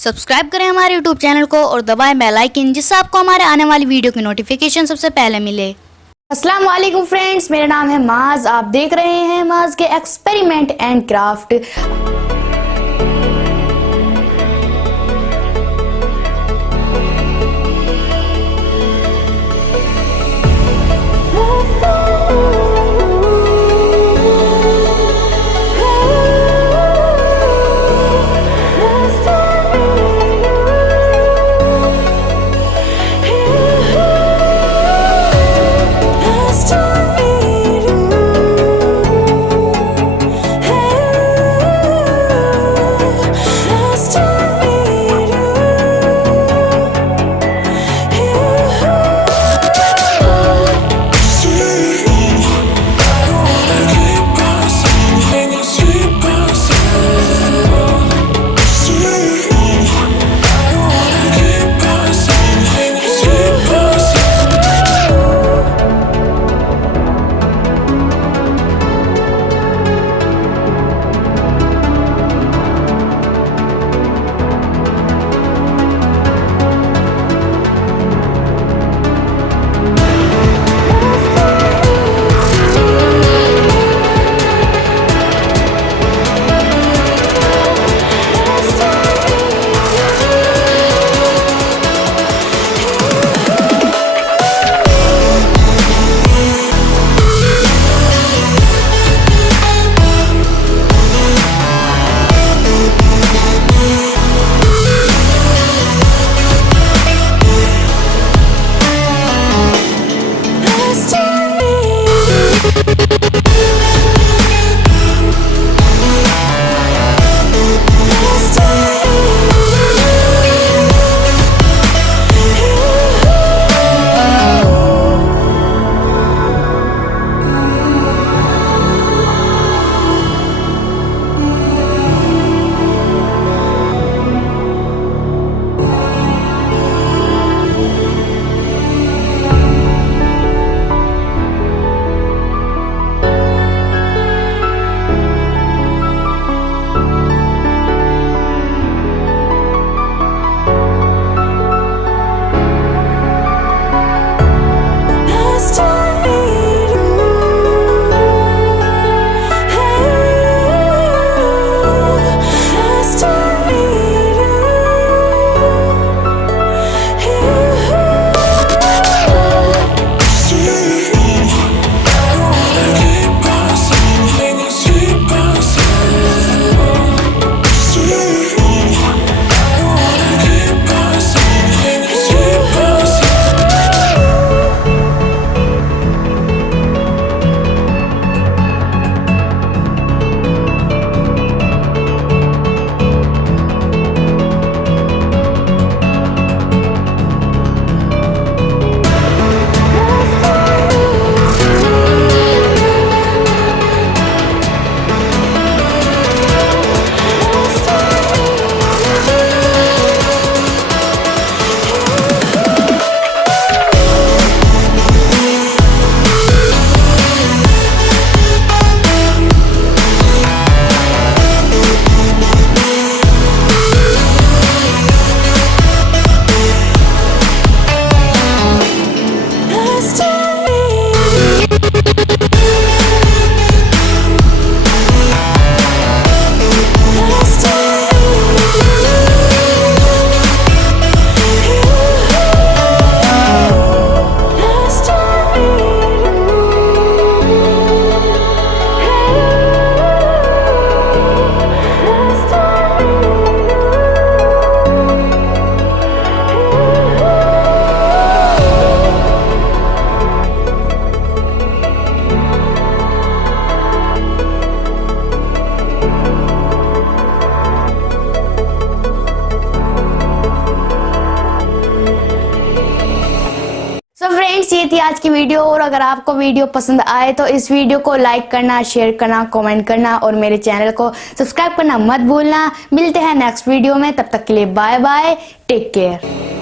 Subscribe करें हमारे YouTube channel को और दबाएं बेल आइकन, जिससे आपको हमारे आने वाली वीडियो की नोटिफिकेशन सबसे पहले मिले। अस्सलाम वालेकुम फ्रेंड्स, मेरा नाम है माज। आप देख रहे हैं माज के एक्सपेरिमेंट एंड क्राफ्ट। ये थी आज की वीडियो। और अगर आपको वीडियो पसंद आए तो इस वीडियो को लाइक करना, शेयर करना, कमेंट करना और मेरे चैनल को सब्सक्राइब करना मत भूलना। मिलते हैं नेक्स्ट वीडियो में, तब तक के लिए बाय बाय, टेक केयर।